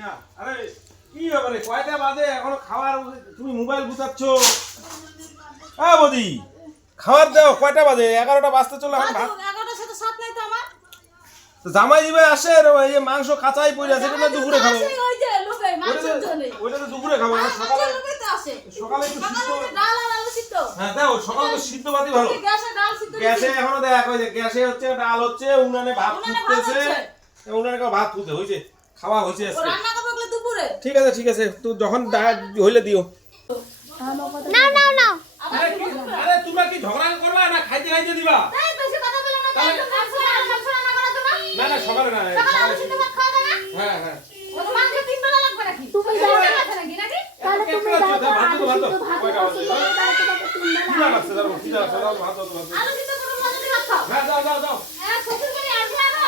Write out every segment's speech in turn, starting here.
না আরে কি ব্যাপারে কয়টা বাজে এখনো খাবার তুমি মোবাইল গুছাচ্ছো বৌদি খাবার দাও কয়টা বাজে 11টা বাজতে চলে এখন ভাত 11টার সাথে 7 নাই তো আমার তো জামাই দিবে আসে এই যে মাংস কাঁচাই পড়ে আছে এটা দুপুরে খাবো ওই যে লোকে মাংসের জন্য ওইটা তো দুপুরে খাবো সকালে লোকে তো আসে সকালে একটু সিদ্ধ ডাল আর আলু সিদ্ধ হ্যাঁ দাও সকালে তো সিদ্ধ ভাতই ভালো গ্যাসে ডাল সিদ্ধ গ্যাসে এখনো দেখ ওই যে গ্যাসে হচ্ছে ডাল হচ্ছে উনানে ভাত ফুটতেছে উনানে ভাত ফুটে হইছে খাওয়া হইছে আজকে রান্না করব বলে দুপুরে ঠিক আছে তুই যখন হইলে দিও নাও আরে তোমরা কি ঝগড়া করবা না খাইতে দিবা এই বেশি কথা বলো না তাই না সকালে না সকালে সিদ্ধ ভাত খাওয়া যায় না হ্যাঁ ও তো মাংস 3 বেলা লাগবে নাকি তুমি যাও যাও নাকি নাকি তাহলে তুমি ভাত দাও ভাত আলু সিদ্ধ করে মজা দিয়ে ভাত খাও হ্যাঁ দাও শ্বশুর বাড়ি আসবে না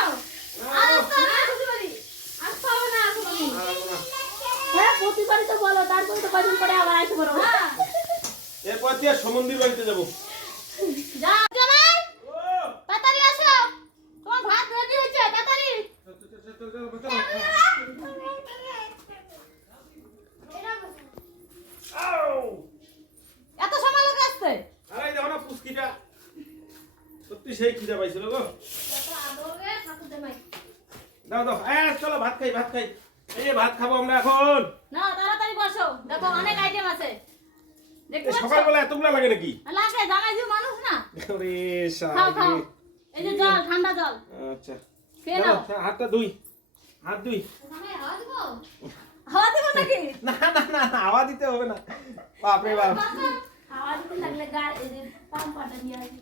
আর আসতে না শ্বশুর বাড়ি আসতে হবে না আসবে হ্যাঁ প্রতিবারই তো বলো তারপরে তো কদিন পরে আবার আসবে বলো হ্যাঁ এরপর দিয়ে সমন্দির বাড়িতে যাবো যা জামাই তাড়াতাড়ি আসো তোমার ভাত রেডি হয়েছে তাড়াতাড়ি এত সময় লাগে আসতে আরে দেখো না পুস্কিটা সত্যি সেই খিদা পাইছিল গো কত আদরে ঠাকুর জামাই দাও চলো ভাত খাই এই যে ভাত খাবো আমরা এখন না তাড়াতাড়ি বসো দেখো অনেক আইটেম আছে দেখতে পাচ্ছ সকালবেলা এতগুলা লাগে নাকি লাগে জামাই যে মানুষ না ওরে খাও শালি এই যে জল ঠান্ডা জল আচ্ছা খেয়ে নাও হাত ধুই জামাই হাওয়া দিব হাওয়া দিব নাকি না হাওয়া দিতে হবে না বাপরে বাপ হাওয়া দিতে লাগলে গা এই যে পাম্পাটা নিয়ে আসি